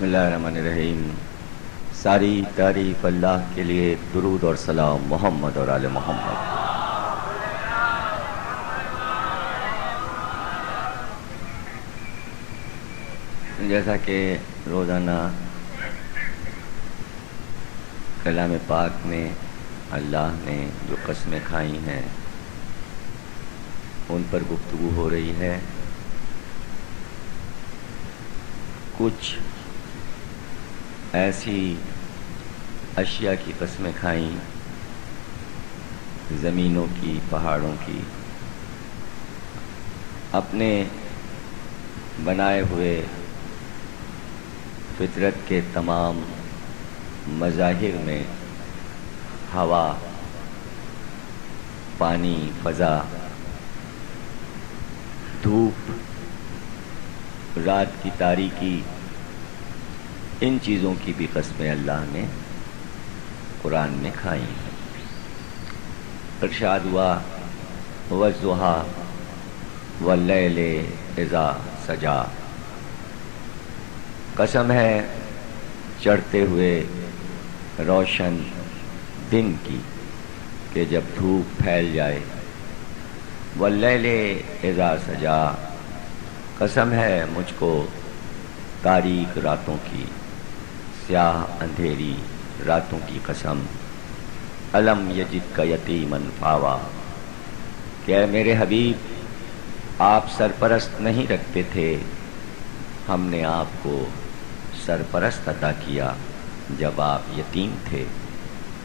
بسم اللہ الرحمن الرحیم۔ ساری تعریف اللہ کے لیے، درود اور سلام محمد اور آل محمد۔ جیسا کہ روزانہ کلام پاک میں اللہ نے جو قسمیں کھائی ہیں ان پر گفتگو ہو رہی ہے، کچھ ایسی اشیاء کی قسمیں کھائیں، زمینوں کی، پہاڑوں کی، اپنے بنائے ہوئے فطرت کے تمام مظاہر میں ہوا، پانی، فضا، دھوپ، رات کی تاریکی، ان چیزوں کی بھی قسمیں اللہ نے قرآن میں کھائی ہیں۔ ارشاد ہوا وَالضُّحَىٰ وَاللَّيْلِ اِذَا سَجَىٰ، قسم ہے چڑھتے ہوئے روشن دن کی کہ جب دھوپ پھیل جائے، وَاللَّيْلِ اِذَا سَجَىٰ، قسم ہے مجھ کو تاریک راتوں کی، سیاہ اندھیری راتوں کی قسم۔ الم یجدک یتیماً فآویٰ، کہ اے میرے حبیب آپ سرپرست نہیں رکھتے تھے، ہم نے آپ کو سرپرست عطا کیا جب آپ یتیم تھے،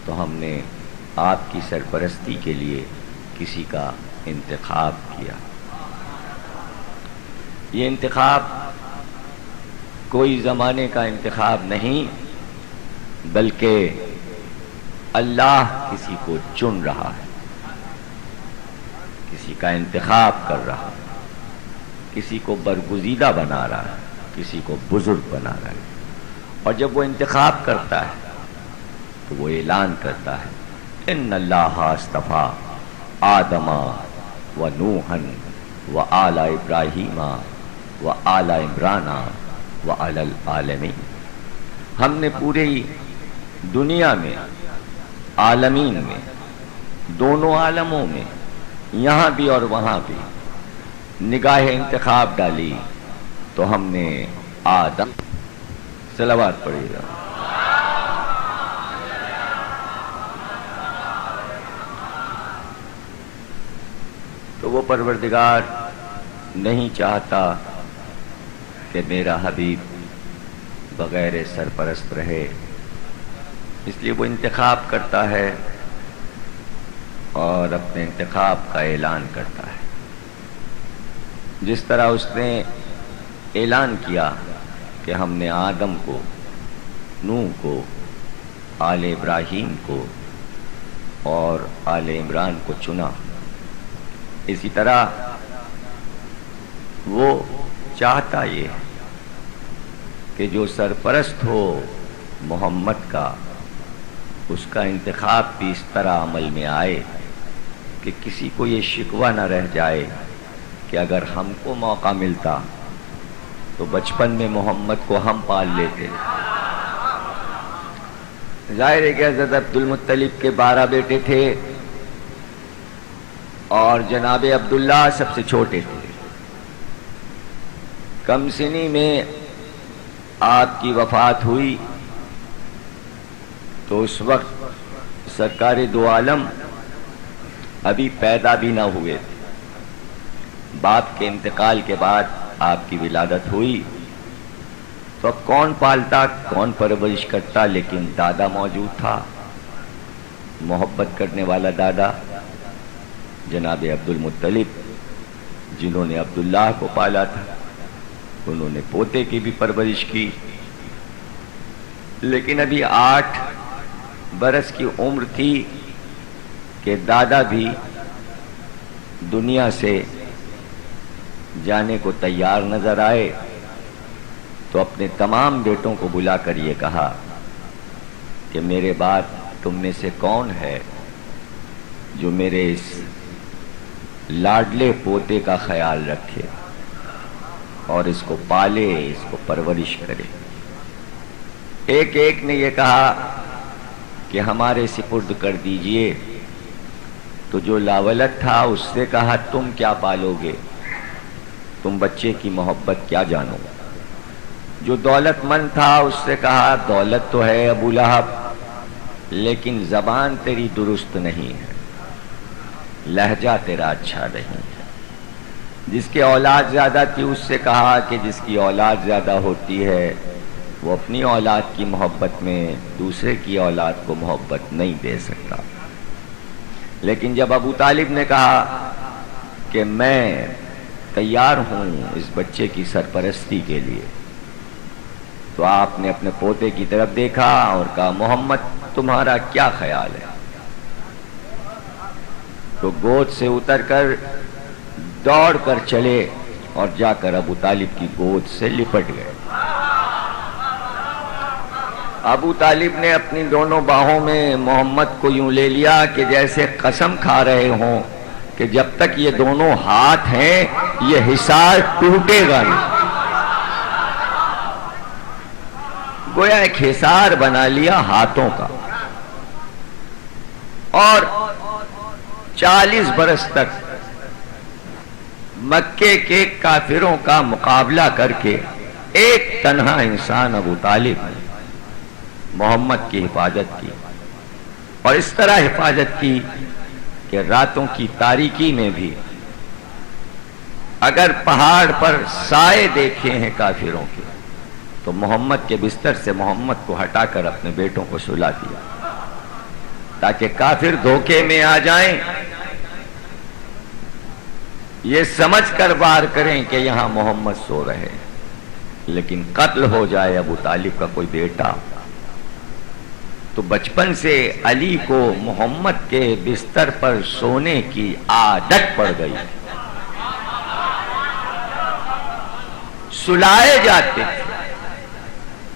تو ہم نے آپ کی سرپرستی کے لیے کسی کا انتخاب کیا۔ یہ انتخاب کوئی زمانے کا انتخاب نہیں، بلکہ اللہ کسی کو چن رہا ہے، کسی کا انتخاب کر رہا ہے، کسی کو برگزیدہ بنا رہا ہے، کسی کو بزرگ بنا رہا ہے۔ اور جب وہ انتخاب کرتا ہے تو وہ اعلان کرتا ہے ان اللہ اصطفیٰ آدم و نوحا و آل ابراہیم و آل عمران وعلی العالمین، ہم نے پوری دنیا میں، عالمین میں، دونوں عالموں میں، یہاں بھی اور وہاں بھی نگاہ انتخاب ڈالی تو ہم نے آدم، صلوات پڑھیے گا، تو وہ پروردگار نہیں چاہتا کہ میرا حبیب بغیر سرپرست رہے، اس لیے وہ انتخاب کرتا ہے اور اپنے انتخاب کا اعلان کرتا ہے۔ جس طرح اس نے اعلان کیا کہ ہم نے آدم کو، نوح کو، آل ابراہیم کو اور آل عمران کو چنا، اسی طرح وہ چاہتا یہ ہے کہ جو سرپرست ہو محمد کا، اس کا انتخاب بھی اس طرح عمل میں آئے کہ کسی کو یہ شکوہ نہ رہ جائے کہ اگر ہم کو موقع ملتا تو بچپن میں محمد کو ہم پال لیتے۔ ظاہر ہے کہ حضرت عبد المطلب کے 12 بیٹے تھے اور جناب عبداللہ سب سے چھوٹے تھے۔ کم سنی میں آپ کی وفات ہوئی تو اس وقت سرکار دو عالم ابھی پیدا بھی نہ ہوئے تھے۔ باپ کے انتقال کے بعد آپ کی ولادت ہوئی تو اب کون پالتا، کون پرورش کرتا، لیکن دادا موجود تھا، محبت کرنے والا دادا جناب عبد المطلب، جنہوں نے عبداللہ کو پالا تھا، انہوں نے پوتے کی بھی پرورش کی، لیکن ابھی 8 برس کی عمر تھی کہ دادا بھی دنیا سے جانے کو تیار نظر آئے، تو اپنے تمام بیٹوں کو بلا کر یہ کہا کہ میرے بعد تم میں سے کون ہے جو میرے اس لاڈلے پوتے کا خیال رکھے اور اس کو پالے، اس کو پرورش کرے۔ ایک ایک نے یہ کہا کہ ہمارے سپرد کر دیجئے. تو جو لاولد تھا اس سے کہا تم کیا پالو گے، تم بچے کی محبت کیا جانو. جو دولت مند تھا اس سے کہا دولت تو ہے ابو لہب لیکن زبان تیری درست نہیں ہے، لہجہ تیرا اچھا نہیں ہے. جس کی اولاد زیادہ تھی اس سے کہا کہ جس کی اولاد زیادہ ہوتی ہے وہ اپنی اولاد کی محبت میں دوسرے کی اولاد کو محبت نہیں دے سکتا. لیکن جب ابو طالب نے کہا کہ میں تیار ہوں اس بچے کی سرپرستی کے لیے، تو آپ نے اپنے پوتے کی طرف دیکھا اور کہا محمد تمہارا کیا خیال ہے؟ تو گود سے اتر کر دوڑ کر چلے اور جا کر ابو طالب کی گود سے لپٹ گئے. ابو طالب نے اپنی دونوں باہوں میں محمد کو یوں لے لیا کہ جیسے قسم کھا رہے ہوں کہ جب تک یہ دونوں ہاتھ ہیں یہ حصار ٹوٹے گا نہیں. گویا ایک حصار بنا لیا ہاتھوں کا، اور 40 برس تک مکے کے کافروں کا مقابلہ کر کے ایک تنہا انسان ابو طالب نے محمد کی حفاظت کی، اور اس طرح حفاظت کی کہ راتوں کی تاریکی میں بھی اگر پہاڑ پر سائے دیکھے ہیں کافروں کے تو محمد کے بستر سے محمد کو ہٹا کر اپنے بیٹوں کو سلا دیا تاکہ کافر دھوکے میں آ جائیں، یہ سمجھ کر وار کریں کہ یہاں محمد سو رہے، لیکن قتل ہو جائے ابو طالب کا کوئی بیٹا. تو بچپن سے علی کو محمد کے بستر پر سونے کی عادت پڑ گئی، سلائے جاتے تھے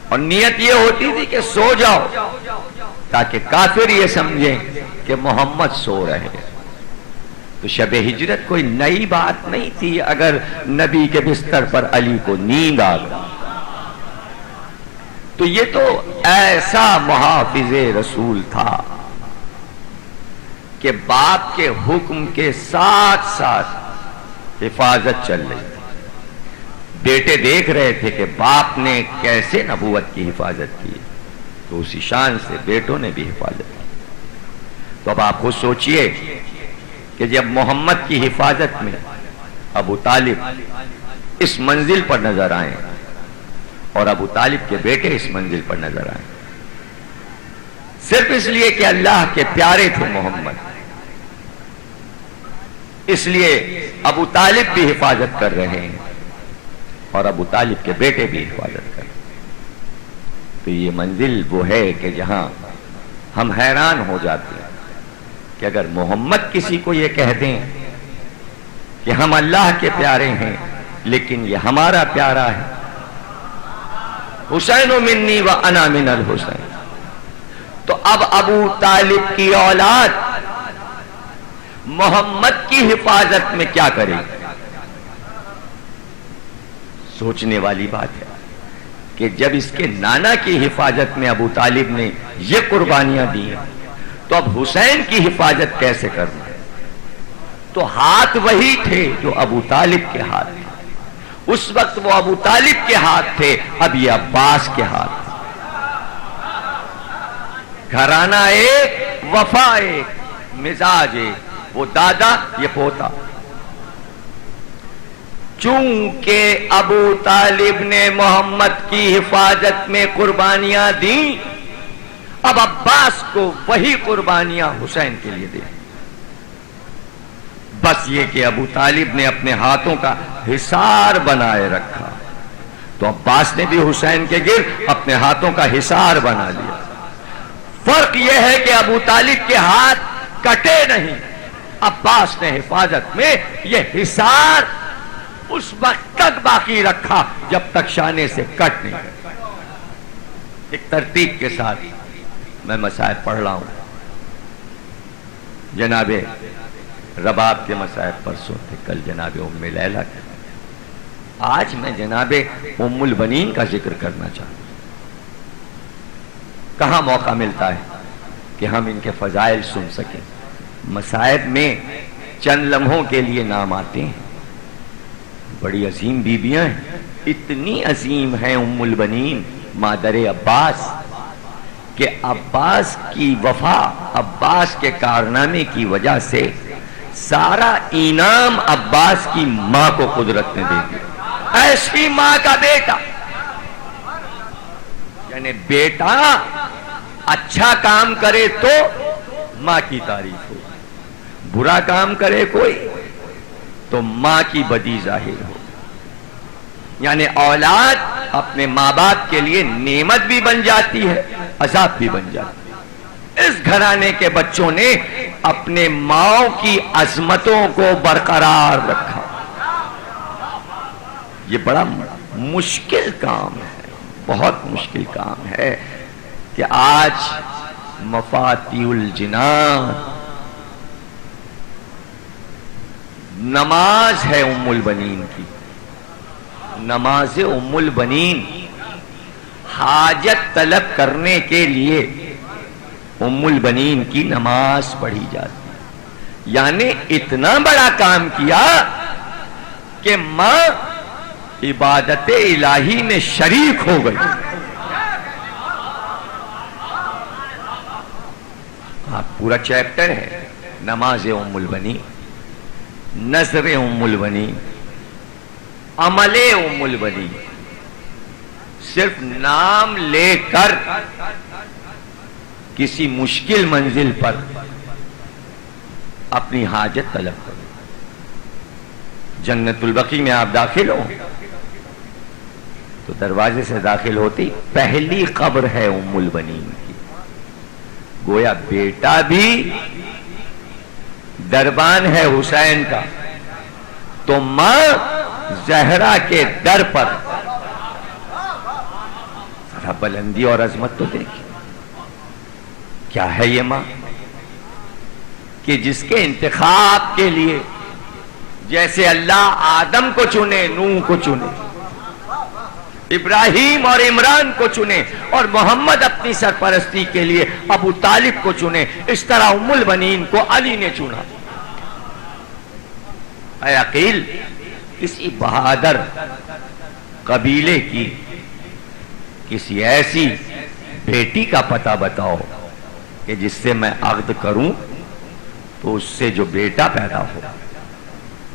اور نیت یہ ہوتی تھی کہ سو جاؤ تاکہ کافر یہ سمجھیں کہ محمد سو رہے. تو شب ہجرت کوئی نئی بات نہیں تھی اگر نبی کے بستر پر علی کو نیند آ گئی. تو یہ تو ایسا محافظ رسول تھا کہ باپ کے حکم کے ساتھ ساتھ حفاظت چل رہی تھی. بیٹے دیکھ رہے تھے کہ باپ نے کیسے نبوت کی حفاظت کی، تو اسی شان سے بیٹوں نے بھی حفاظت کی. تو اب آپ خود سوچئے کہ جب محمد کی حفاظت میں ابو طالب اس منزل پر نظر آئیں اور ابو طالب کے بیٹے اس منزل پر نظر آئیں، صرف اس لیے کہ اللہ کے پیارے تھے محمد، اس لیے ابو طالب بھی حفاظت کر رہے ہیں اور ابو طالب کے بیٹے بھی حفاظت کر رہے ہیں. تو یہ منزل وہ ہے کہ جہاں ہم حیران ہو جاتے ہیں کہ اگر محمد کسی کو یہ کہہ دیں کہ ہم اللہ کے پیارے ہیں لیکن یہ ہمارا پیارا ہے، حسین منی و انا من الحسین، تو اب ابو طالب کی اولاد محمد کی حفاظت میں کیا کرے گی؟ سوچنے والی بات ہے کہ جب اس کے نانا کی حفاظت میں ابو طالب نے یہ قربانیاں دی ہیں تو اب حسین کی حفاظت کیسے کرنا ہے؟ تو ہاتھ وہی تھے جو ابو طالب کے ہاتھ تھے. اس وقت وہ ابو طالب کے ہاتھ تھے، اب یہ عباس کے ہاتھ تھے. گھرانہ ایک، وفا ایک، مزاج ایک، وہ دادا یہ پوتا. چونکہ ابو طالب نے محمد کی حفاظت میں قربانیاں دیں، اب عباس کو وہی قربانیاں حسین کے لیے دیں. بس یہ کہ ابو طالب نے اپنے ہاتھوں کا حصار بنائے رکھا تو عباس نے بھی حسین کے گرد اپنے ہاتھوں کا حصار بنا لیا. فرق یہ ہے کہ ابو طالب کے ہاتھ کٹے نہیں، عباس نے حفاظت میں یہ حصار اس وقت تک باقی رکھا جب تک شانے سے کٹ نہیں. ایک ترتیب کے ساتھ میں مسائل پڑھ رہا ہوں. جناب رباب کے مسائل پرسوں تھے، کل جناب ام لیلہ کے، آج میں جناب ام البنین کا ذکر کرنا چاہتا ہوں. کہاں موقع ملتا ہے کہ ہم ان کے فضائل سن سکیں. مصائب میں چند لمحوں کے لیے نام آتے ہیں. بڑی عظیم بیویاں ہیں، اتنی عظیم ہیں ام البنین مادر عباس کہ عباس کی وفا، عباس کے کارنامے کی وجہ سے سارا انعام عباس کی ماں کو قدرت نے دے دیا. ایسی ماں کا بیٹا، یعنی بیٹا اچھا کام کرے تو ماں کی تعریف ہو، برا کام کرے کوئی تو ماں کی بدی ظاہر ہو. یعنی اولاد اپنے ماں باپ کے لیے نعمت بھی بن جاتی ہے، عذاب بھی بن جاتی ہے. اس گھرانے کے بچوں نے اپنے ماؤں کی عظمتوں کو برقرار رکھا. یہ بڑا مشکل کام ہے، بہت مشکل کام ہے کہ آج مفاتیح الجنان نماز ہے ام البنین کی. نماز ام البنین حاجت طلب کرنے کے لیے ام البنین کی نماز پڑھی جاتی. یعنی اتنا بڑا کام کیا کہ ماں عبادت الہی میں شریک ہو گئی. پورا چیپٹر ہے نماز ام البنین، نظر ام البنین، عمل ام البنین. صرف نام لے کر کسی مشکل منزل پر اپنی حاجت طلب کرو. جنت البقیع میں آپ داخل ہو تو دروازے سے داخل ہوتی پہلی قبر ہے ام البنین کی. گویا بیٹا بھی دربان ہے حسین کا تو ماں زہرا کے در پر. ذرا بلندی اور عظمت تو دیکھیں، کیا ہے یہ ماں کہ جس کے انتخاب کے لیے جیسے اللہ آدم کو چنے، نوح کو چنے، ابراہیم اور عمران کو چنے، اور محمد اپنی سرپرستی کے لیے ابو طالب کو چنے، اس طرح ام البنین کو علی نے چنا. اے عقیل، کسی بہادر قبیلے کی کسی ایسی بیٹی کا پتہ بتاؤ کہ جس سے میں عقد کروں تو اس سے جو بیٹا پیدا ہو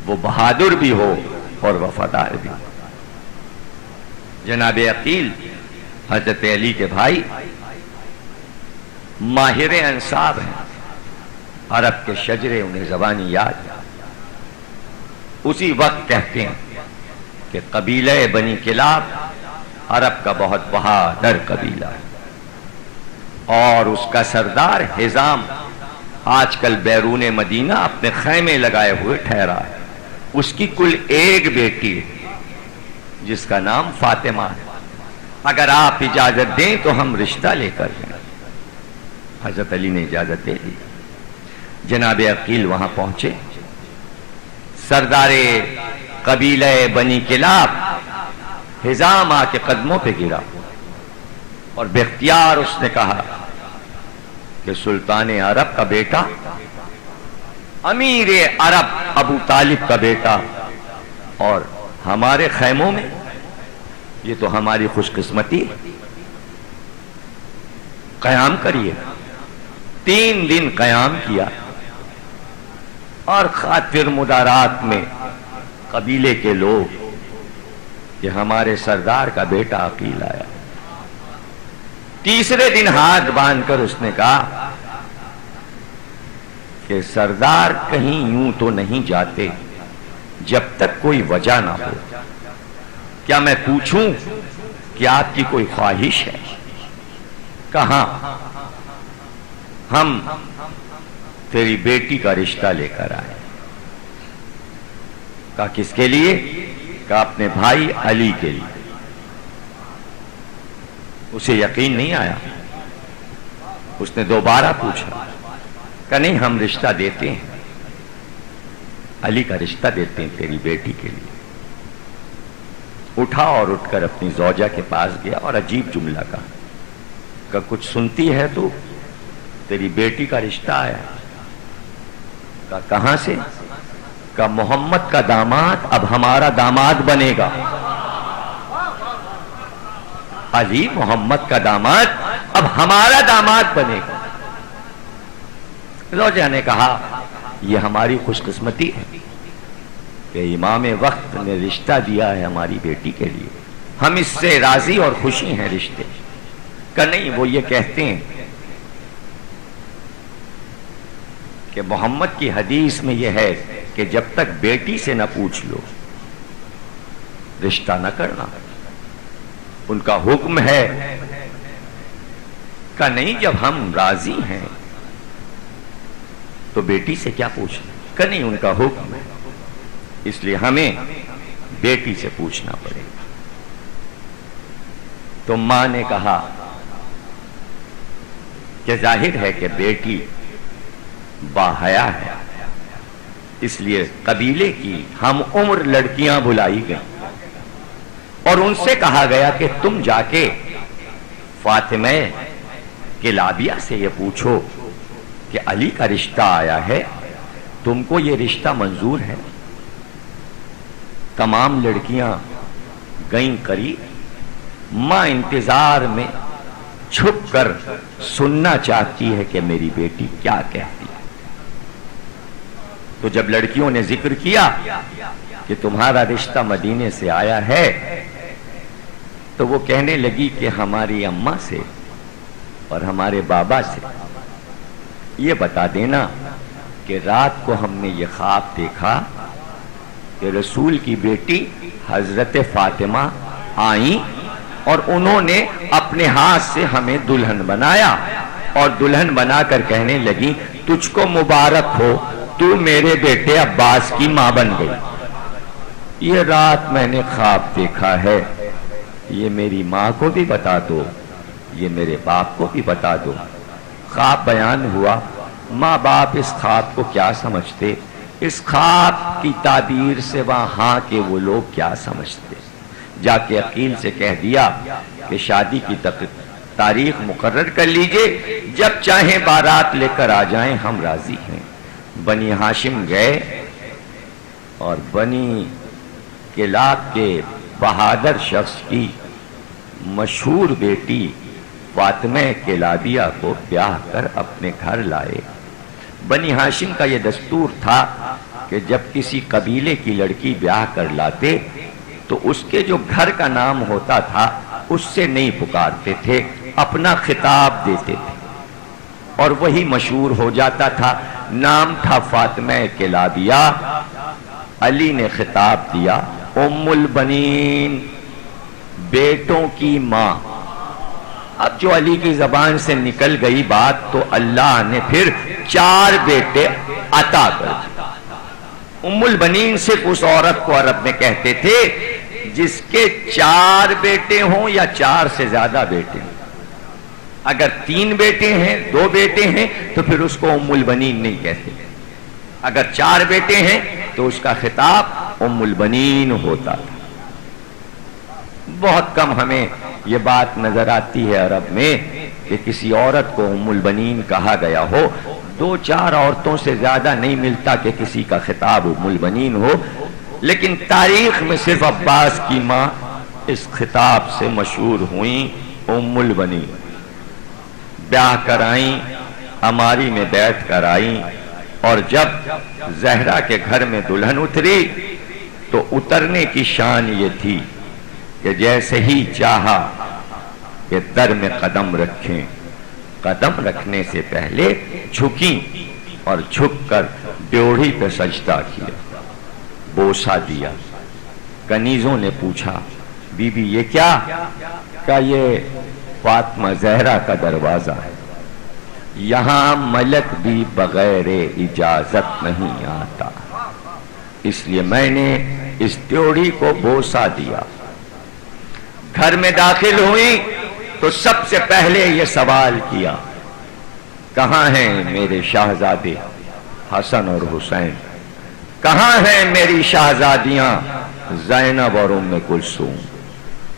وہ بہادر بھی ہو اور وفادار بھی ہو. جناب عقیل حضرت علی کے بھائی ماہر انساب ہیں، عرب کے شجرے انہیں زبانی یاد. اسی وقت کہتے ہیں کہ قبیلہ بنی کلاب عرب کا بہت بہادر قبیلہ ہے، اور اس کا سردار حزام آج کل بیرون مدینہ اپنے خیمے لگائے ہوئے ٹھہرا ہے. اس کی کل ایک بیٹی ہے جس کا نام فاطمہ ہے. اگر آپ اجازت دیں تو ہم رشتہ لے کر جائیں. حضرت علی نے اجازت دے دی. جناب عقیل وہاں پہنچے. سردار قبیلہ بنی کلاب حزام آ کے قدموں پہ گرا اور باختیار اس نے کہا کہ سلطان عرب کا بیٹا، امیر عرب ابو طالب کا بیٹا، اور ہمارے خیموں میں، یہ تو ہماری خوش قسمتی ہے. قیام کریے. 3 دن قیام کیا اور خاطر مدارات میں قبیلے کے لوگ کہ ہمارے سردار کا بیٹا عقیل آیا. تیسرے دن ہاتھ باندھ کر اس نے کہا کہ سردار کہیں یوں تو نہیں جاتے جب تک کوئی وجہ نہ ہو. کیا میں پوچھوں کہ آپ کی کوئی خواہش ہے؟ کہاں؟ ہم تیری بیٹی کا رشتہ لے کر آئے. کہا کس کے لیے؟ کہا اپنے بھائی علی کے لیے. اسے یقین نہیں آیا. اس نے دوبارہ پوچھا. کہا نہیں، ہم رشتہ دیتے ہیں، علی کا رشتہ دیتے ہیں تیری بیٹی کے لیے. اٹھا اور اٹھ کر اپنی زوجہ کے پاس گیا اور عجیب جملہ کہا. کہ کچھ سنتی ہے تو تیری بیٹی کا رشتہ آیا. کہ کہاں سے؟ کہ محمد کا داماد اب ہمارا داماد بنے گا. علی محمد کا داماد اب ہمارا داماد بنے گا. زوجہ نے کہا یہ ہماری خوش قسمتی ہے کہ امام وقت نے رشتہ دیا ہے ہماری بیٹی کے لیے. ہم اس سے راضی اور خوشی ہیں رشتے. کہ نہیں، وہ یہ کہتے ہیں کہ محمد کی حدیث میں یہ ہے کہ جب تک بیٹی سے نہ پوچھ لو رشتہ نہ کرنا. ان کا حکم ہے. کہ نہیں، جب ہم راضی ہیں تو بیٹی سے کیا پوچھنا. کہ نہیں، ان کا حکم ہے، اس لیے ہمیں بیٹی سے پوچھنا پڑے گا. تو ماں نے کہا کہ ظاہر ہے کہ بیٹی باحیا ہے، اس لیے قبیلے کی ہم عمر لڑکیاں بلائی گئیں اور ان سے کہا گیا کہ تم جا کے فاطمہ کلابیہ سے یہ پوچھو کہ علی کا رشتہ آیا ہے، تم کو یہ رشتہ منظور ہے. تمام لڑکیاں گئیں قریب. ماں انتظار میں چھپ کر سننا چاہتی ہے کہ میری بیٹی کیا کہتی ہے. تو جب لڑکیوں نے ذکر کیا کہ تمہارا رشتہ مدینے سے آیا ہے تو وہ کہنے لگی کہ ہماری اماں سے اور ہمارے بابا سے یہ بتا دینا کہ رات کو ہم نے یہ خواب دیکھا کہ رسول کی بیٹی حضرت فاطمہ آئیں اور انہوں نے اپنے ہاتھ سے ہمیں دلہن بنایا اور دلہن بنا کر کہنے لگی تجھ کو مبارک ہو، تو میرے بیٹے عباس کی ماں بن گئی. یہ رات میں نے خواب دیکھا ہے، یہ میری ماں کو بھی بتا دو، یہ میرے باپ کو بھی بتا دو. خواب بیان ہوا. ماں باپ اس خواب کو کیا سمجھتے، اس خواب کی تعبیر سے وہاں کے وہ لوگ کیا سمجھتے. جا کے عقیل سے کہہ دیا کہ شادی کی تاریخ مقرر کر لیجئے، جب چاہیں بارات لے کر آ جائیں، ہم راضی ہیں. بنی ہاشم گئے اور بنی کلاب کے بہادر شخص کی مشہور بیٹی فاطمہ کلابیہ کو بیاہ کر اپنے گھر لائے. بنی ہاشم کا یہ دستور تھا کہ جب کسی قبیلے کی لڑکی بیاہ کر لاتے تو اس کے جو گھر کا نام ہوتا تھا اس سے نہیں پکارتے تھے، اپنا خطاب دیتے تھے اور وہی مشہور ہو جاتا تھا. نام تھا فاطمہ کلابیہ. علی نے خطاب دیا ام البنین، بیٹوں کی ماں. اب جو علی کی زبان سے نکل گئی بات تو اللہ نے پھر 4 بیٹے عطا کر دیے. ام البنین صرف اس عورت کو عرب میں کہتے تھے جس کے 4 بیٹے ہوں یا 4 سے زیادہ بیٹے ہوں. اگر 3 بیٹے ہیں، 2 بیٹے ہیں تو پھر اس کو ام البنین نہیں کہتے. اگر 4 بیٹے ہیں تو اس کا خطاب ام البنین ہوتا تھا. بہت کم ہمیں یہ بات نظر آتی ہے عرب میں کہ کسی عورت کو ام البنین کہا گیا ہو. 2-4 عورتوں سے زیادہ نہیں ملتا کہ کسی کا خطاب ام البنین ہو، لیکن تاریخ میں صرف عباس کی ماں اس خطاب سے مشہور ہوئیں، ام البنین. بیاہ کر آئیں، ہماری میں بیٹھ کر آئیں اور جب زہرا کے گھر میں دلہن اتری تو اترنے کی شان یہ تھی کہ جیسے ہی چاہا کہ در میں قدم رکھیں، قدم رکھنے سے پہلے جھکیں اور جھک کر ڈیوڑھی پہ سجدہ کیا، بوسہ دیا. کنیزوں نے پوچھا بی بی یہ کیا؟ کہ یہ فاطمہ زہرا کا دروازہ ہے، یہاں ملک بھی بغیر اجازت نہیں آتا، اس لیے میں نے اس ڈیوڑھی کو بوسہ دیا. گھر میں داخل ہوئی تو سب سے پہلے یہ سوال کیا کہاں ہیں میرے شہزادے حسن اور حسین، کہاں ہیں میری شہزادیاں زینب اور ام کلثوم.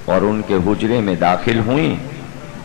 اور ان کے حجرے میں داخل ہوئیں.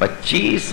25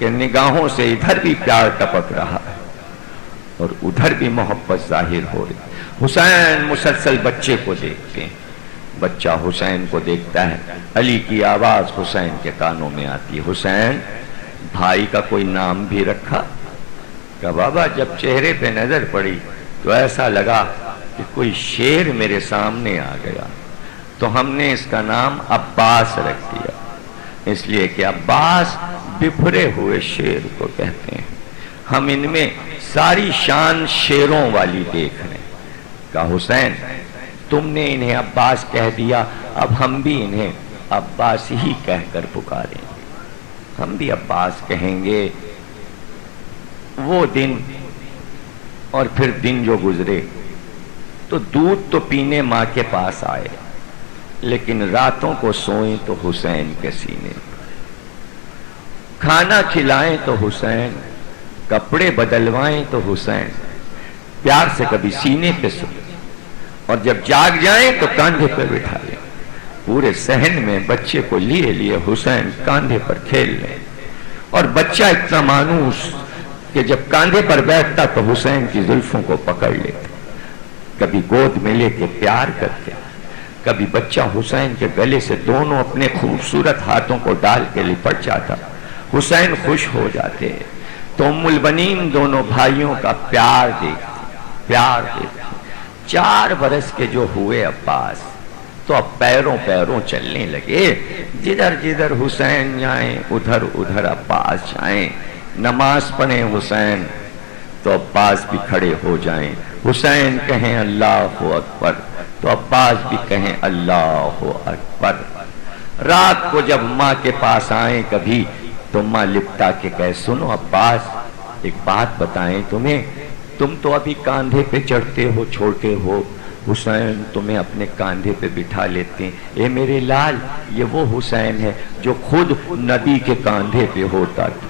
کہ نگاہوں سے ادھر بھی پیار ٹپک رہا ہے اور ادھر بھی محبت ظاہر ہو رہی۔ حسین مسلسل بچے کو دیکھتے ہیں، بچہ حسین کو دیکھتا ہے، علی کی آواز حسین کے کانوں میں آتی ہے، حسین بھائی کا کوئی نام بھی رکھا؟ کہ بابا جب چہرے پہ نظر پڑی تو ایسا لگا کہ کوئی شیر میرے سامنے آ گیا، تو ہم نے اس کا نام عباس رکھ دیا، اس لیے کہ عباس بپھرے ہوئے شیر کو کہتے ہیں۔ ہم ان میں ساری شان شیروں والی دیکھ رہے ہیں۔ کہا حسین تم نے انہیں عباس کہہ دیا، اب ہم بھی انہیں عباس ہی کہہ کر پکاریں گے، ہم بھی عباس کہیں گے۔ وہ دن اور پھر دن جو گزرے تو دودھ تو پینے ماں کے پاس آئے، لیکن راتوں کو سوئیں تو حسین کے سینے، کھانا کھلائیں تو حسین، کپڑے بدلوائیں تو حسین، پیار سے کبھی سینے پہ سوئیں اور جب جاگ جائیں تو کاندھے پہ بٹھا لیں۔ پورے صحن میں بچے کو لیے لیے حسین کاندھے پر کھیل لیں، اور بچہ اتنا مانوس کہ جب کاندھے پر بیٹھتا تو حسین کی زلفوں کو پکڑ لیتا، کبھی گود میں لے کے پیار کرتے، کبھی بچہ حسین کے گلے سے دونوں اپنے خوبصورت ہاتھوں کو ڈال کے لپٹ جاتا، حسین خوش ہو جاتے تو ام البنین دونوں بھائیوں کا پیار دیکھتے۔ 4 برس کے جو ہوئے عباس تو اب پیروں چلنے لگے، جدھر جدھر حسین جائیں ادھر ادھر عباس جائیں، نماز پڑھیں حسین تو عباس بھی کھڑے ہو جائیں، حسین کہیں اللہ اکبر تو عباس بھی کہیں اللہ اکبر۔ رات کو جب ماں کے پاس آئیں کبھی تو ماں لپٹا کے کہے سنو عباس ایک بات بتائیں تمہیں، تم تو ابھی کاندھے پہ چڑھتے ہو چھوٹے ہو، حسین تمہیں اپنے کاندھے پہ بٹھا لیتے ہیں، اے میرے لال یہ وہ حسین ہے جو خود نبی کے کاندھے پہ ہوتا تھا،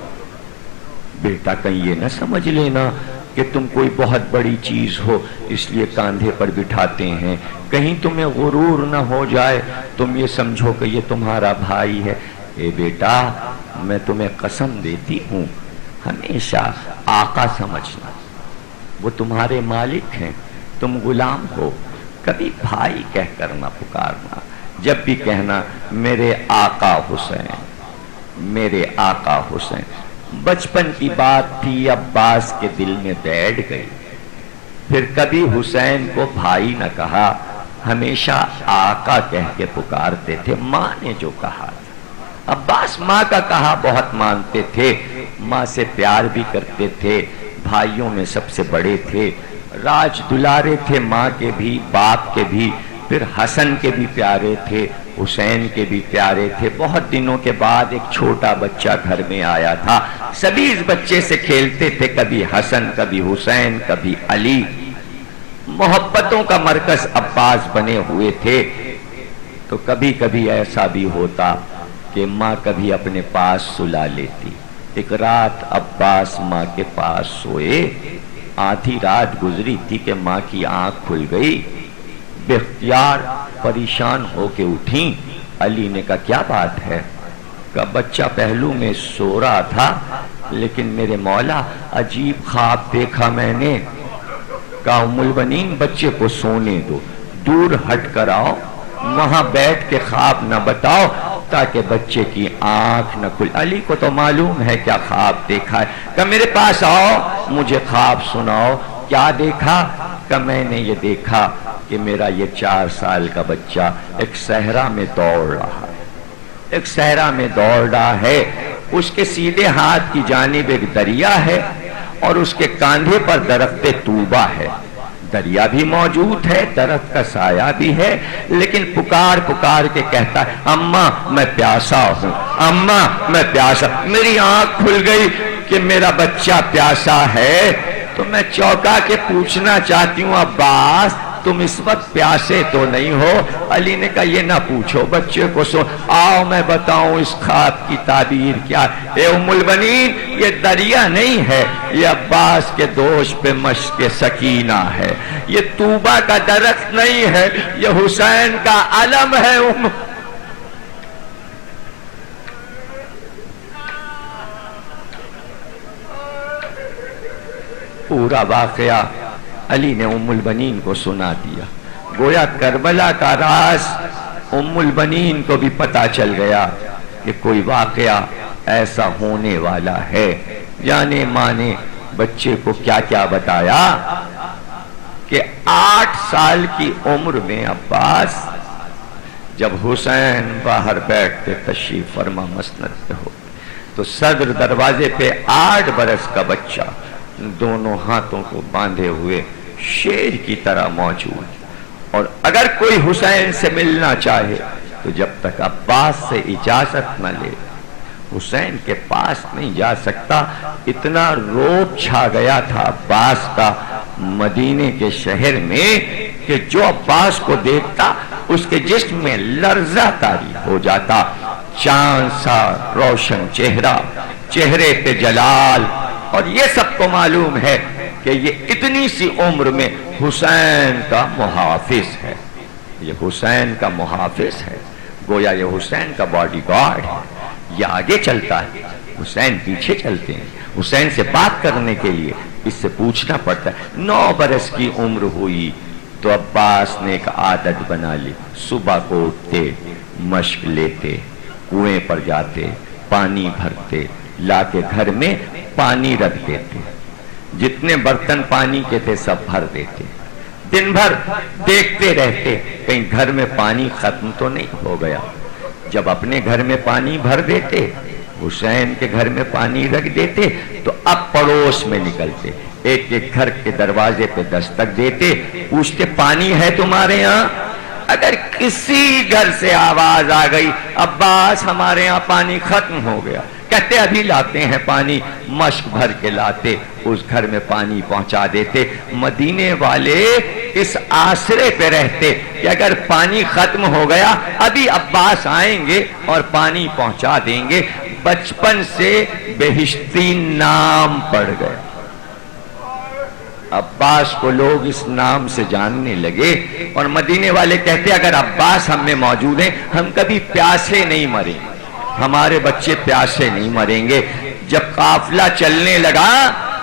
بیٹا کہیں یہ نہ سمجھ لینا کہ تم کوئی بہت بڑی چیز ہو اس لیے کاندھے پر بٹھاتے ہیں، کہیں تمہیں غرور نہ ہو جائے، تم یہ سمجھو کہ یہ تمہارا بھائی ہے۔ اے بیٹا میں تمہیں قسم دیتی ہوں ہمیشہ آقا سمجھنا، وہ تمہارے مالک ہیں، تم غلام ہو، کبھی بھائی کہہ کر نہ پکارنا، جب بھی کہنا میرے آقا حسین، میرے آقا حسین۔ بچپن کی بات تھی عباس کے دل میں بیٹھ گئی، پھر کبھی حسین کو بھائی نہ کہا، ہمیشہ آقا کہہ کے پکارتے تھے، ماں نے جو کہا تھا۔ عباس ماں کا کہا بہت مانتے تھے، ماں سے پیار بھی کرتے تھے، بھائیوں میں سب سے بڑے تھے، راج دلارے تھے، ماں کے بھی باپ کے بھی، پھر حسن کے بھی پیارے تھے، حسین کے بھی پیارے تھے۔ بہت دنوں کے بعد ایک چھوٹا بچہ گھر میں آیا تھا، سبھی اس بچے سے کھیلتے تھے، کبھی حسن کبھی حسین کبھی علی، محبتوں کا مرکز عباس بنے ہوئے تھے۔ تو کبھی کبھی ایسا بھی ہوتا کہ ماں کبھی اپنے پاس سلا لیتی۔ ایک رات عباس ماں کے پاس سوئے، آدھی رات گزری تھی کہ ماں کی آنکھ کھل گئی، بے اختیار پریشان ہو کے اٹھیں۔ علی نے کہا کیا بات ہے؟ کہ بچہ پہلو میں سو رہا تھا لیکن میرے مولا عجیب خواب دیکھا میں نے۔ کہا ام البنین بچے کو سونے دو، دور ہٹ کر آؤ، وہاں بیٹھ کے خواب نہ بتاؤ تاکہ بچے کی آنکھ نہ کھل۔ علی کو تو معلوم ہے کیا خواب دیکھا ہے، کہ میرے پاس آؤ مجھے خواب سناؤ، کیا دیکھا؟ کہ میں نے یہ دیکھا کہ میرا یہ 4 سال کا بچہ ایک صحرا میں دوڑ رہا ہے، ایک صحرا میں دوڑ رہا ہے، اس کے سیدھے ہاتھ کی جانب ایک دریا ہے اور اس کے کاندھے پر درخت طوبہ ہے، دریا بھی موجود ہے، درخت کا سایہ بھی ہے، لیکن پکار پکار کے کہتا ہے اماں میں پیاسا ہوں، اماں میں پیاسا۔ میری آنکھ کھل گئی کہ میرا بچہ پیاسا ہے، تو میں چوکا کے پوچھنا چاہتی ہوں عباس تم اس وقت پیاسے تو نہیں ہو؟ علی نے کہا یہ نہ پوچھو، بچے کو سو آؤ میں بتاؤں اس خواب کی تعبیر کیا۔ اے ام البنین یہ دریا نہیں ہے، یہ عباس کے دوش پہ مشق سکینہ ہے، یہ طوبہ کا درخت نہیں ہے، یہ حسین کا علم ہے۔ پورا واقعہ علی نے ام البنین کو سنا دیا۔ گویا کربلا کا راز ام البنین کو بھی پتا چل گیا کہ کوئی واقعہ ایسا ہونے والا ہے۔ جانے ماں نے بچے کو کیا کیا بتایا کہ 8 سال کی عمر میں عباس جب حسین باہر بیٹھتے تشریف فرما مسند پہ ہو تو صدر دروازے پہ 8 برس کا بچہ دونوں ہاتھوں کو باندھے ہوئے شیر کی طرح موجود، اور اگر کوئی حسین سے ملنا چاہے تو جب تک عباس سے اجازت نہ لے حسین کے پاس نہیں جا سکتا۔ اتنا روب چھا گیا تھا عباس کا مدینے کے شہر میں کہ جو عباس کو دیکھتا اس کے جسم میں لرزہ طاری ہو جاتا۔ چاند سا روشن چہرہ، چہرے پہ جلال، اور یہ سب کو معلوم ہے کہ یہ اتنی سی عمر میں حسین کا محافظ ہے، یہ حسین کا محافظ ہے، گویا یہ حسین کا باڈی گارڈ ہے۔ یہ آگے چلتا ہے، حسین پیچھے چلتے ہیں۔ حسین سے بات کرنے کے لیے اس سے پوچھنا پڑتا ہے۔ 9 برس کی عمر ہوئی تو عباس نے ایک عادت بنا لی، صبح کو اٹھتے، مشق لیتے، کنویں پر جاتے، پانی بھرتے، لا کے گھر میں پانی رکھ دیتے، جتنے برتن پانی کے تھے سب بھر دیتے، دن بھر دیکھتے رہتے کہیں گھر میں پانی ختم تو نہیں ہو گیا۔ جب اپنے گھر میں پانی بھر دیتے، حسین کے گھر میں پانی رکھ دیتے، تو اب پڑوس میں نکلتے، ایک ایک گھر کے دروازے پہ دستک دیتے، پوچھتے پانی ہے تمہارے ہاں؟ اگر کسی گھر سے آواز آ گئی عباس ہمارے ہاں پانی ختم ہو گیا، کہتے ابھی لاتے ہیں پانی، مشک بھر کے لاتے، اس گھر میں پانی پہنچا دیتے۔ مدینے والے اس آسرے پہ رہتے کہ اگر پانی ختم ہو گیا ابھی عباس آئیں گے اور پانی پہنچا دیں گے۔ بچپن سے بہشتی نام پڑ گئے، عباس کو لوگ اس نام سے جاننے لگے، اور مدینے والے کہتے اگر عباس ہم میں موجود ہیں ہم کبھی پیاسے نہیں مریں، ہمارے بچے پیاسے نہیں مریں گے۔ جب قافلہ چلنے لگا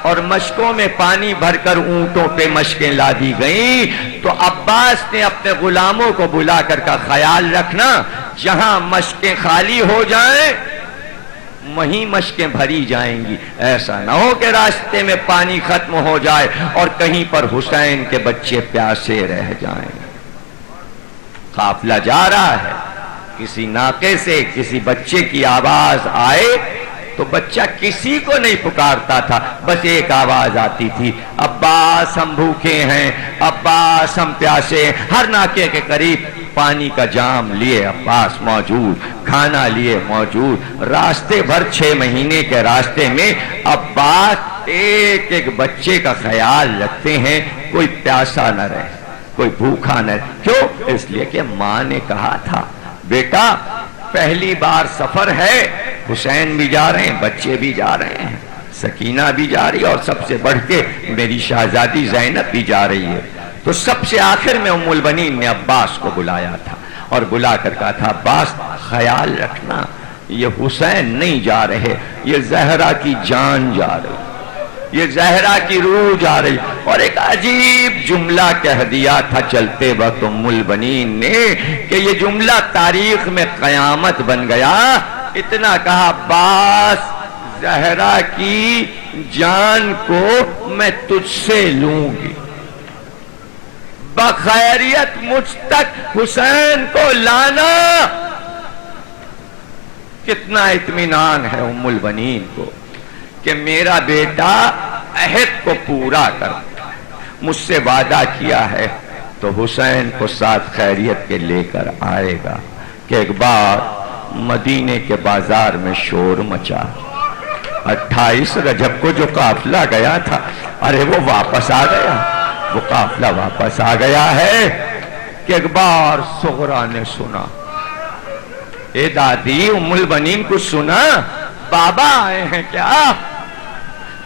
اور مشکوں میں پانی بھر کر اونٹوں پہ مشکیں لا دی گئیں تو عباس نے اپنے غلاموں کو بلا کر کا خیال رکھنا جہاں مشکیں خالی ہو جائیں وہیں مشکیں بھری جائیں گی، ایسا نہ ہو کہ راستے میں پانی ختم ہو جائے اور کہیں پر حسین کے بچے پیاسے رہ جائیں۔ قافلہ جا رہا ہے، کسی ناقے سے کسی بچے کی آواز آئے تو بچہ کسی کو نہیں پکارتا تھا، بس ایک آواز آتی تھی، عباس ہم بھوکے ہیں، عباس ہم پیاسے ہیں۔ ہر ناکے کے قریب پانی کا جام لیے عباس موجود، کھانا لیے موجود۔ راستے بھر 6 مہینے کے راستے میں عباس ایک ایک بچے کا خیال رکھتے ہیں، کوئی پیاسا نہ رہے، کوئی بھوکا نہ رہے۔ کیوں؟ اس لیے کہ ماں نے کہا تھا بیٹا پہلی بار سفر ہے، حسین بھی جا رہے ہیں، بچے بھی جا رہے ہیں، سکینہ بھی جا رہی ہے، اور سب سے بڑھ کے میری شہزادی زینب بھی جا رہی ہے۔ تو سب سے آخر میں ام البنین نے عباس کو بلایا تھا اور بلا کر کہا تھا عباس خیال رکھنا یہ حسین نہیں جا رہے، یہ زہرا کی جان جا رہی، یہ زہرا کی روح جا رہی۔ اور ایک عجیب جملہ کہہ دیا تھا چلتے وقت ام البنین نے کہ یہ جملہ تاریخ میں قیامت بن گیا۔ اتنا کہا عباس زہرا کی جان کو میں تجھ سے لوں گی، بخیریت مجھ تک حسین کو لانا۔ کتنا اطمینان ہے ام البنین کو کہ میرا بیٹا عہد کو پورا کرتا ہے، مجھ سے وعدہ کیا ہے تو حسین کو ساتھ خیریت کے لے کر آئے گا۔ کہ ایک بار مدینے کے بازار میں شور مچا، 28 رجب کو جو قافلہ گیا تھا ارے وہ واپس آ گیا، وہ قافلہ واپس آ گیا ہے کہ ایک بار صغرا نے سنا، اے دادی ام البنین کو سنا بابا آئے ہیں کیا؟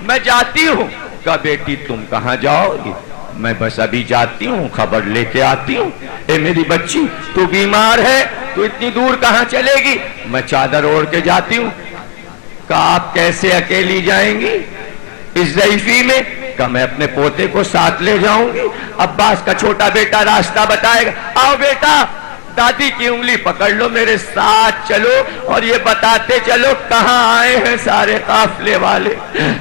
میں جاتی ہوں۔ کہا بیٹی تم کہاں جاؤ گی؟ میں بس ابھی جاتی ہوں، خبر لے کے آتی ہوں۔ اے میری بچی تو بیمار ہے، تو اتنی دور کہاں چلے گی؟ میں چادر اوڑھ کے جاتی ہوں۔ کہا آپ کیسے اکیلی جائیں گی اس ضعیفی میں؟ کہ میں اپنے پوتے کو ساتھ لے جاؤں گی۔ عباس کا چھوٹا بیٹا راستہ بتائے گا، آؤ بیٹا دادی کی انگلی پکڑ لو، میرے ساتھ چلو اور یہ بتاتے چلو کہاں آئے ہیں سارے قافلے والے۔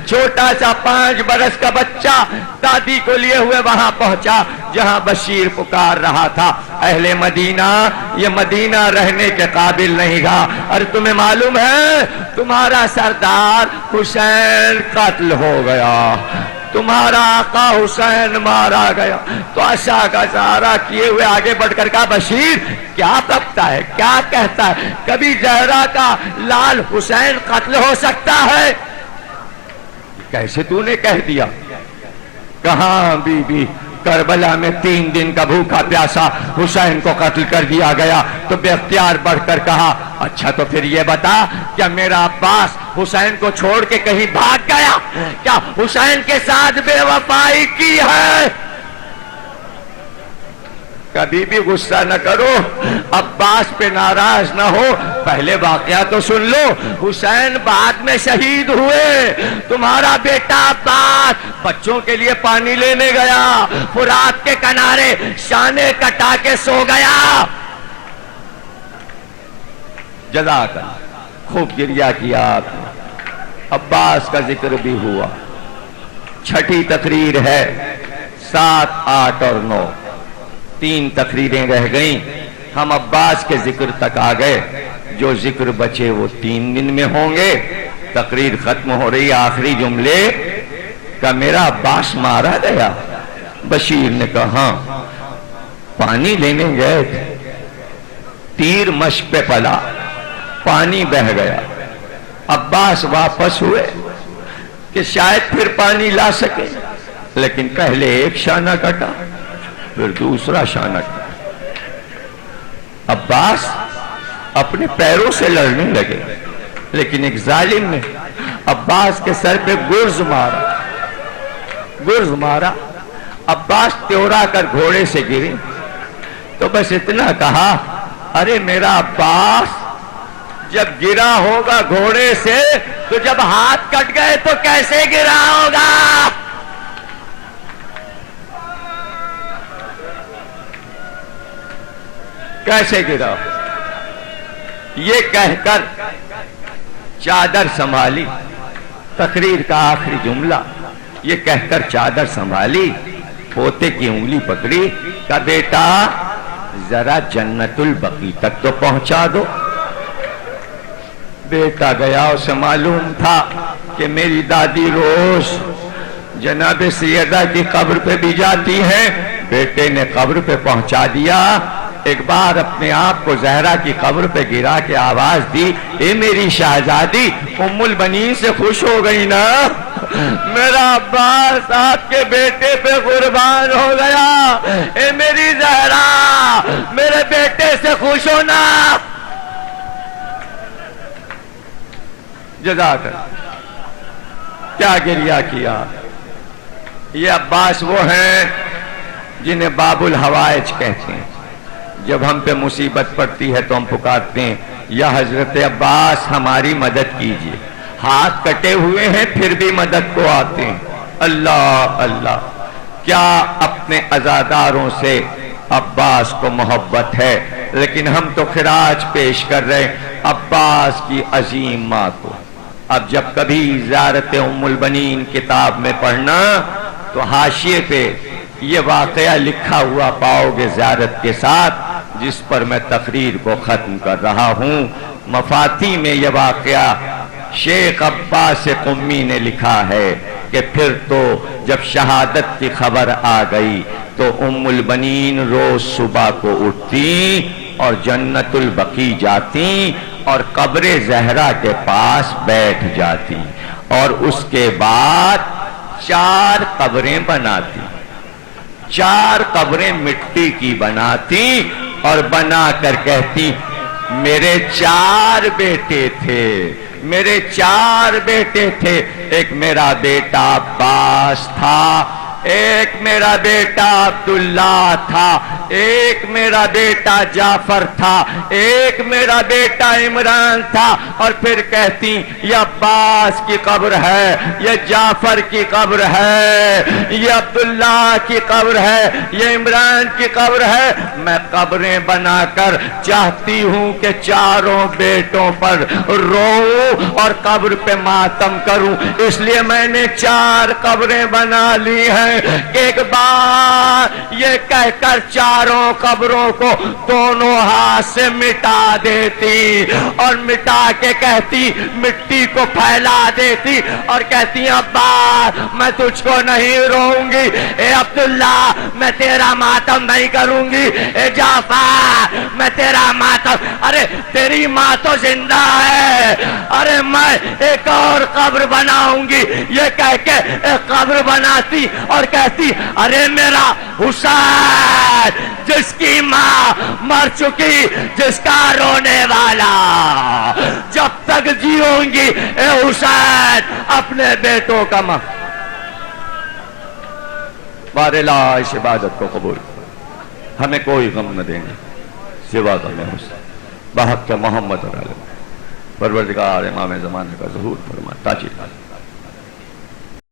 چھوٹا سا 5 برس کا بچہ دادی کو لیے ہوئے وہاں پہنچا جہاں بشیر پکار رہا تھا۔ اہل مدینہ، یہ مدینہ رہنے کے قابل نہیں گا، اور تمہیں معلوم ہے تمہارا سردار حسین قتل ہو گیا، تمہارا آقا حسین مارا گیا۔ تو عصا کا سہارا کیے ہوئے آگے بڑھ کر کہا، بشیر کیا بکتا ہے، کیا کہتا ہے، کبھی زہرا کا لال حسین قتل ہو سکتا ہے؟ کیسے تو نے کہہ دیا؟ کہاں بی بی کربلا میں 3 دن کا بھوکا پیاسا حسین کو قتل کر دیا گیا۔ تو بے اختیار بڑھ کر کہا، اچھا تو پھر یہ بتا کیا میرا عباس حسین کو چھوڑ کے کہیں بھاگ گیا؟ کیا حسین کے ساتھ بے وفائی کی ہے؟ کبھی بھی غصہ نہ کرو، عباس پہ ناراض نہ ہو، پہلے واقعہ تو سن لو۔ حسین بعد میں شہید ہوئے، تمہارا بیٹا عباس بچوں کے لیے پانی لینے گیا، فرات کے کنارے شانے کٹا کے سو گیا۔ جزاک اللہ، خوب گریہ کیا آپ نے۔ عباس کا ذکر بھی ہوا۔ چھٹی تقریر ہے، 7، 8 اور 9، 3 تقریریں رہ گئیں۔ ہم عباس کے ذکر تک آ گئے، جو ذکر بچے وہ 3 دن میں ہوں گے۔ تقریر ختم ہو رہی، آخری جملے کا میرا عباس مارا گیا؟ بشیر نے کہا ہاں، پانی لینے گئے تھے، تیر مشق پہ پلا، پانی بہ گیا۔ عباس واپس ہوئے کہ شاید پھر پانی لا سکے، لیکن پہلے ایک شانہ کٹا، پھر دوسرا شانہ کٹا۔ عباس اپنے پیروں سے لڑنے لگے، لیکن ایک ظالم نے عباس کے سر پہ گرز مارا۔ عباس تیورا کر گھوڑے سے گرے تو بس اتنا کہا، ارے میرا عباس جب گرا ہوگا گھوڑے سے تو جب ہاتھ کٹ گئے تو کیسے گرا ہوگا؟ کیسے گرا؟ یہ کہہ کر چادر سنبھالی، تقریر کا آخری جملہ یہ کہہ کر چادر سنبھالی، پوتے کی انگلی پکڑی، کہا بیٹا ذرا جنت البقیع تک تو پہنچا دو۔ بیٹا گیا، اسے معلوم تھا کہ میری دادی روز جناب سیدہ کی قبر پہ بھی جاتی ہیں۔ بیٹے نے قبر پہ پہنچا دیا۔ ایک بار اپنے آپ کو زہرا کی قبر پہ گرا کے آواز دی، اے میری شہزادی، ام البنین سے خوش ہو گئی نا؟ میرا عباس آپ کے بیٹے پہ قربان ہو گیا، اے میری زہرا میرے بیٹے سے خوش ہونا۔ جزاک کیا گریہ کیا۔ یہ عباس وہ ہیں جنہیں باب الحوائج کہتے ہیں۔ جب ہم پہ مصیبت پڑتی ہے تو ہم پکارتے ہیں، یا حضرت عباس ہماری مدد کیجئے۔ ہاتھ کٹے ہوئے ہیں پھر بھی مدد کو آتے ہیں۔ اللہ اللہ، کیا اپنے عزاداروں سے عباس کو محبت ہے، لیکن ہم تو خراج پیش کر رہے عباس کی عظیم ماں کو۔ اب جب کبھی زیارت ام البنین کتاب میں پڑھنا تو حاشیے پہ یہ واقعہ لکھا ہوا پاؤ گے زیارت کے ساتھ، جس پر میں تقریر کو ختم کر رہا ہوں۔ مفاتی میں یہ واقعہ شیخ عباس قمی نے لکھا ہے کہ پھر تو جب شہادت کی خبر آ گئی تو ام البنین روز صبح کو اٹھتی اور جنت البقیع جاتی اور قبر زہرا کے پاس بیٹھ جاتی، اور اس کے بعد 4 قبریں بناتی، 4 قبریں مٹی کی بناتی اور بنا کر کہتی، میرے 4 بیٹے تھے، میرے 4 بیٹے تھے، ایک میرا بیٹا عباس تھا، ایک میرا بیٹا عبداللہ تھا، ایک میرا بیٹا جعفر تھا، ایک میرا بیٹا عمران تھا، اور پھر کہتی یہ عباس کی قبر ہے، یہ جعفر کی قبر ہے، یہ عبداللہ کی قبر ہے، یہ عمران کی قبر ہے۔ میں قبریں بنا کر چاہتی ہوں کہ چاروں بیٹوں پر روؤں اور قبر پہ ماتم کروں، اس لیے میں نے 4 قبریں بنا لی ہیں۔ ایک بار یہ کہہ کر چاروں قبروں کو دونوں ہاتھ سے مٹا دیتی، اور مٹا کے کہتی، مٹی کو پھیلا دیتی اور کہتی ابا میں تجھ کو نہیں روؤں گی، اے عبداللہ میں تیرا ماتم نہیں کروں گی، اے جعفر میں تیرا ماتم، ارے تیری ماں تو زندہ ہے، ارے میں ایک اور قبر بناؤں گی۔ یہ کہہ کے ایک قبر بناتی اور کہتی ارے میرا حسین جس کی ماں مر چکی، جس کا رونے والا، جب تک جیوں گی اے حسین اپنے بیٹوں کا ماں بارے لا اس عبادت کو قبول، ہمیں کوئی غم نہ دیں گے سوا غم حسین بحق محمد اور علیہ پروردگار امام زمانے کا ظہور فرما تاجی